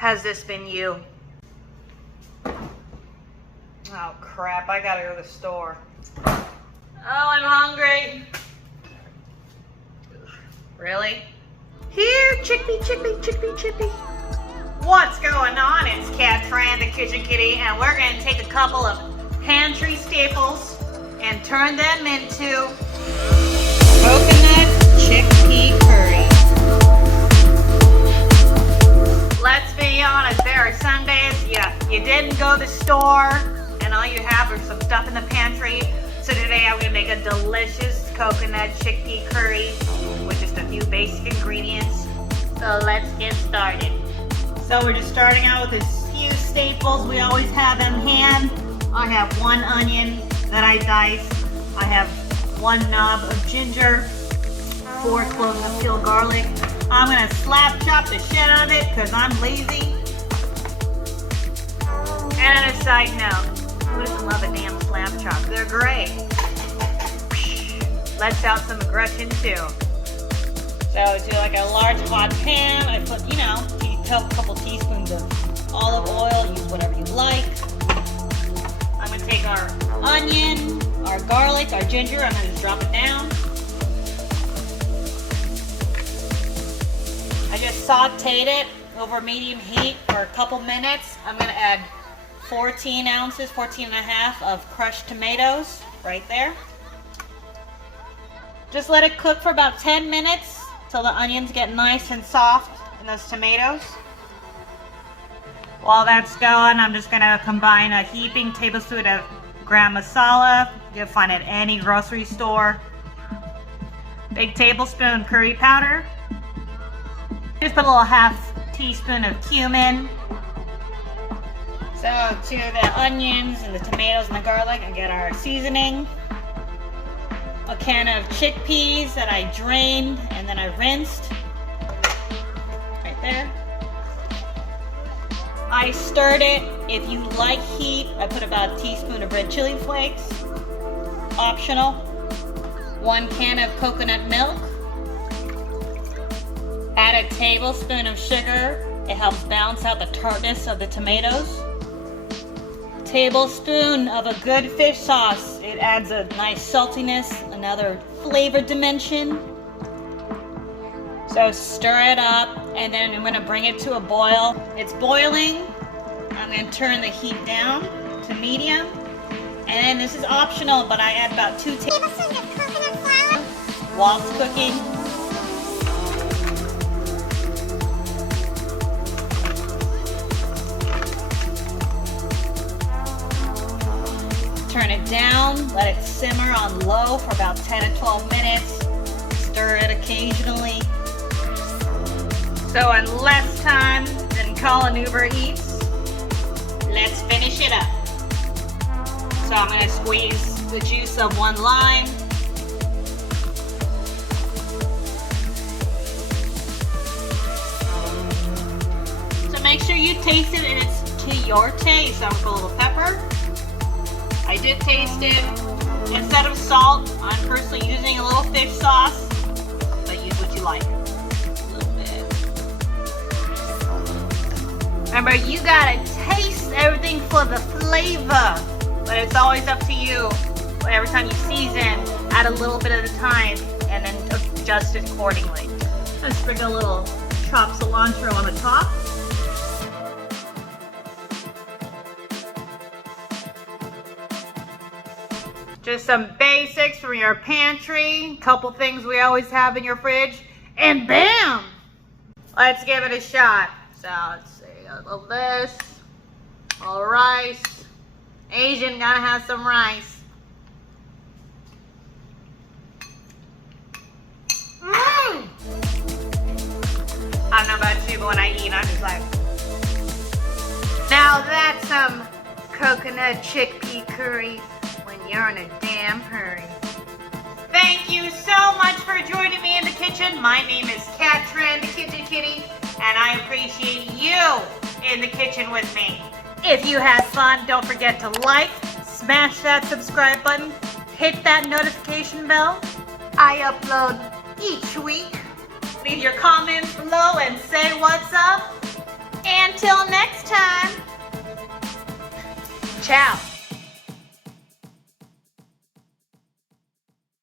has this been you? Oh crap, I gotta go to the store. Oh, I'm hungry. Really? Here, Chickpea. What's going on? It's Cat Fran, the Kitchen Kitty, and we're gonna take a couple of pantry staples and turn them into coconut chickpea curry. Let's be honest, there are some days you didn't go to the store and all you have are some stuff in the pantry. So today I'm gonna make a delicious coconut chickpea curry with just a few basic ingredients. So let's get started. So we're just starting out with a few staples we always have in hand. I have 1 onion that I diced. I have 1 knob of ginger, 4 cloves of peeled garlic. I'm gonna slap chop the shit out of it because I'm lazy. And on a side note, who doesn't love a damn slap chop? They're great. Lets out some aggression too. So to like a large hot pan, I put, a couple teaspoons of olive oil, use whatever you like. I'm gonna take our onion, our garlic, our ginger, I'm gonna just drop it down. I just sauteed it over medium heat for a couple minutes. I'm gonna add 14 and a half of crushed tomatoes right there. Just let it cook for about 10 minutes till the onions get nice and soft in those tomatoes. While that's going, I'm just gonna combine a heaping tablespoon of gram masala. You'll find it at any grocery store. Big tablespoon curry powder. Just put a little half teaspoon of cumin. So to the onions and the tomatoes and the garlic, I get our seasoning. A can of chickpeas that I drained and then I rinsed. Right there. I stirred it. If you like heat, I put about a teaspoon of red chili flakes. Optional. 1 can of coconut milk. Add a tablespoon of sugar. It helps balance out the tartness of the tomatoes. Tablespoon of a good fish sauce. It adds a nice saltiness, another flavor dimension. So stir it up, and then I'm gonna bring it to a boil. It's boiling. I'm gonna turn the heat down to medium. And then this is optional, but I add about 2 tablespoons of coconut flour while it's cooking. Turn it down, let it simmer on low for about 10 to 12 minutes. Stir it occasionally. So in less time than calling Uber Eats, let's finish it up. So I'm going to squeeze the juice of 1 lime. So make sure you taste it and it's to your taste. I'm going to put a little pepper. I did taste it. Instead of salt, I'm personally using a little fish sauce, but use what you like. A little bit. Remember, you gotta taste everything for the flavor, but it's always up to you. Every time you season, add a little bit at a time, and then adjust it accordingly. Let's sprinkle a little chopped cilantro on the top. Just some basics from your pantry, couple things we always have in your fridge, and bam! Let's give it a shot. So let's see, a little this, a little rice. Asian gotta have some rice. I don't know about you, but when I eat, I'm just like, now that's some coconut chickpea curry. You're in a damn hurry. Thank you so much for joining me in the kitchen. My name is Cat Fran, the Kitchen Kitty, and I appreciate you in the kitchen with me. If you had fun, don't forget to like, smash that subscribe button, hit that notification bell. I upload each week. Leave your comments below and say what's up. Until next time. Ciao.